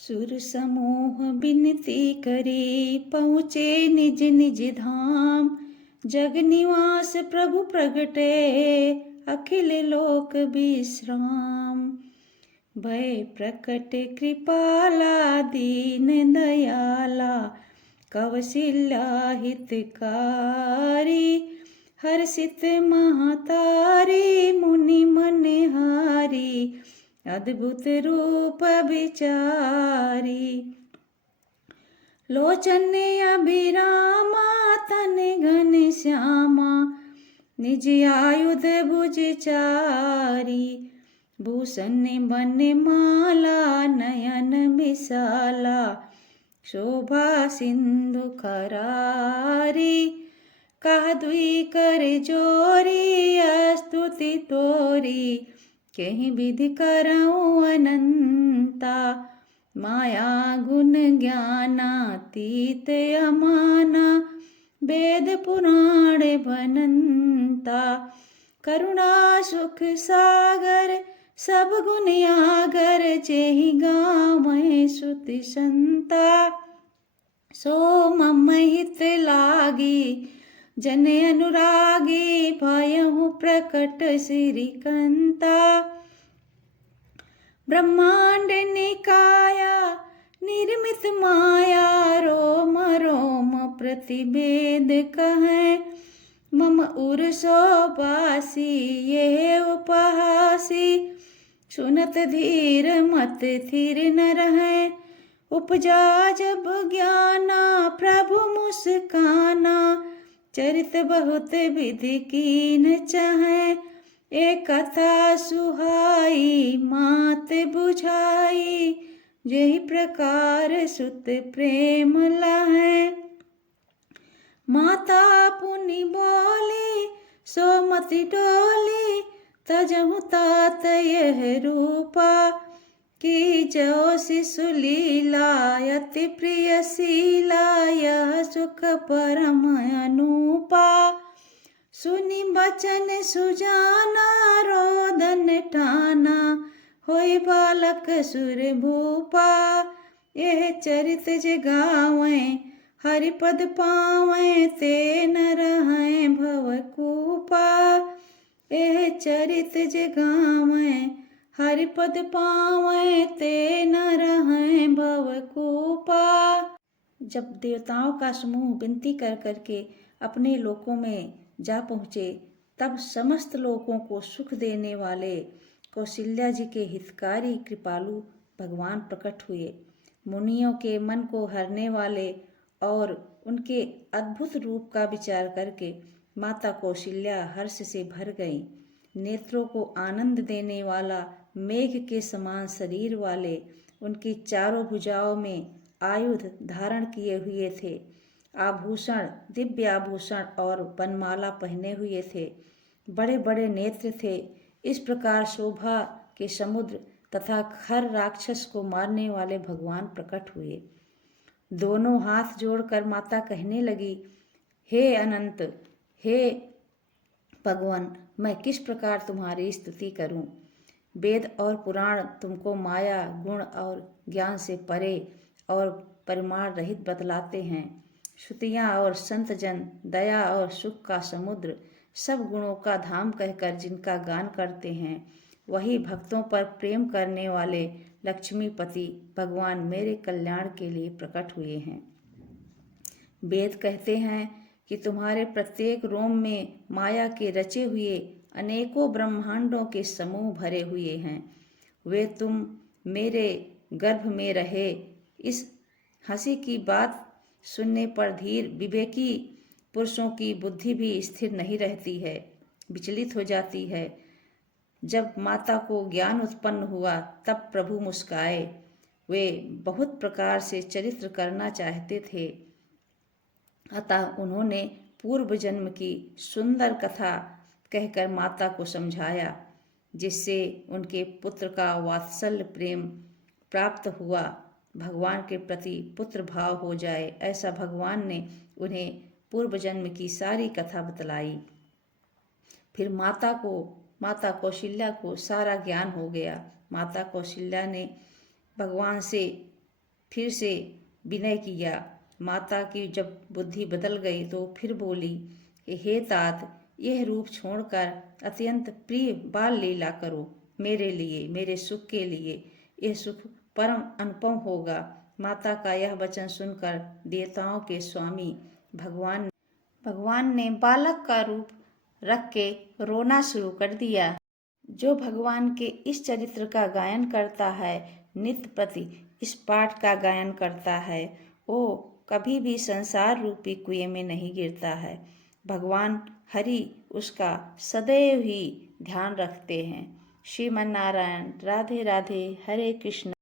सुर समूह बिनती करी, पहुँचे निज निज धाम। जग निवास प्रभु प्रगटे, अखिल लोक विश्राम। भय प्रकट कृपाला, दीन दयाला, कौशल्या हितकारी। हर्षित महतारी, मुनि मनहारी, अद्भुत रूप विचारी। लोचन अभिरामा, तन घन श्यामा, निज आयुध भुज चारी। भूषण बन माला, नयन विशाला, शोभा सिंधु खरारी। कह दुई कर जोरी, स्तुति तोरी, कहीं विधि करऊं अनंता। माया गुण ज्ञानातीत अमाना, वेद पुराण बनंता। करुणा सुख सागर, सब गुण आगर, जेहि गावै सुति संता। सो मम हित लागी, जन अनुरागी, भयहु प्रकट श्रीकंता। ब्रह्मांड निकाया, निर्मित माया, रोम रोम प्रतिवेद कहे। मम उरसो बासी, ये उपहासी, सुनत धीर मत थिर न रहे। उपजा जब ज्ञाना, प्रभु मुस्काना, चरित बहुत विधि कीन चाहे। एक कथा सुहाई, मात बुझाई, यही प्रकार सुत प्रेम लहै। माता पुनि बोली, सो मति डोली, तजहु तात यह रूपा। की जो शिशु लीला, अति प्रिय शीला, यह सुख परम अनूपा। सुनि बचन सुजाना, रोदन ठाना, होई बालक सुर भूपा। यह चरित जे गावें, हरिपद पावें, ते न रहें भवकूपा। यह चरित जे गावें, हरिपद पावें, ते न रहें भवकूपा। जब देवताओं का समूह विनती कर करके अपने लोकों में जा पहुँचे, तब समस्त लोकों को सुख देने वाले कौशल्या जी के हितकारी कृपालु भगवान प्रकट हुए। मुनियों के मन को हरने वाले और उनके अद्भुत रूप का विचार करके माता कौशल्या हर्ष से भर गईं। नेत्रों को आनंद देने वाला मेघ के समान शरीर वाले, उनकी चारों भुजाओं में आयुध धारण किए हुए थे। आभूषण, दिव्य आभूषण और वनमाला पहने हुए थे। बड़े बड़े नेत्र थे। इस प्रकार शोभा के समुद्र तथा खर राक्षस को मारने वाले भगवान प्रकट हुए। दोनों हाथ जोड़कर माता कहने लगी, हे अनंत, हे भगवान, मैं किस प्रकार तुम्हारी स्तुति करूं। वेद और पुराण तुमको माया, गुण और ज्ञान से परे और परिमाण रहित बतलाते हैं। श्रुतियाँ और संत जन दया और सुख का समुद्र, सब गुणों का धाम कहकर जिनका गान करते हैं, वही भक्तों पर प्रेम करने वाले लक्ष्मीपति भगवान मेरे कल्याण के लिए प्रकट हुए हैं। वेद कहते हैं कि तुम्हारे प्रत्येक रोम में माया के रचे हुए अनेकों ब्रह्मांडों के समूह भरे हुए हैं। वे तुम मेरे गर्भ में रहे। इस हंसी की बात सुनने पर धीर विवेकी पुरुषों की बुद्धि भी स्थिर नहीं रहती है, विचलित हो जाती है। जब माता को ज्ञान उत्पन्न हुआ तब प्रभु मुस्काए। वे बहुत प्रकार से चरित्र करना चाहते थे, अतः उन्होंने पूर्व जन्म की सुंदर कथा कहकर माता को समझाया, जिससे उनके पुत्र का वात्सल्य प्रेम प्राप्त हुआ, भगवान के प्रति पुत्र भाव हो जाए। ऐसा भगवान ने उन्हें पूर्व जन्म की सारी कथा बतलाई। फिर माता कौशल्या को सारा ज्ञान हो गया। माता कौशल्या ने भगवान से फिर से विनय किया। माता की जब बुद्धि बदल गई तो फिर बोली कि हे तात, यह रूप छोड़कर अत्यंत प्रिय बाल लीला करो मेरे लिए, मेरे सुख के लिए। यह सुख परम अनुपम होगा। माता का यह वचन सुनकर देवताओं के स्वामी भगवान ने बालक का रूप रख के रोना शुरू कर दिया। जो भगवान के इस चरित्र का गायन करता है, नित्य प्रति इस पाठ का गायन करता है, वो कभी भी संसार रूपी कुएं में नहीं गिरता है। भगवान हरि उसका सदैव ही ध्यान रखते हैं। श्रीमन नारायण। राधे राधे। हरे कृष्ण।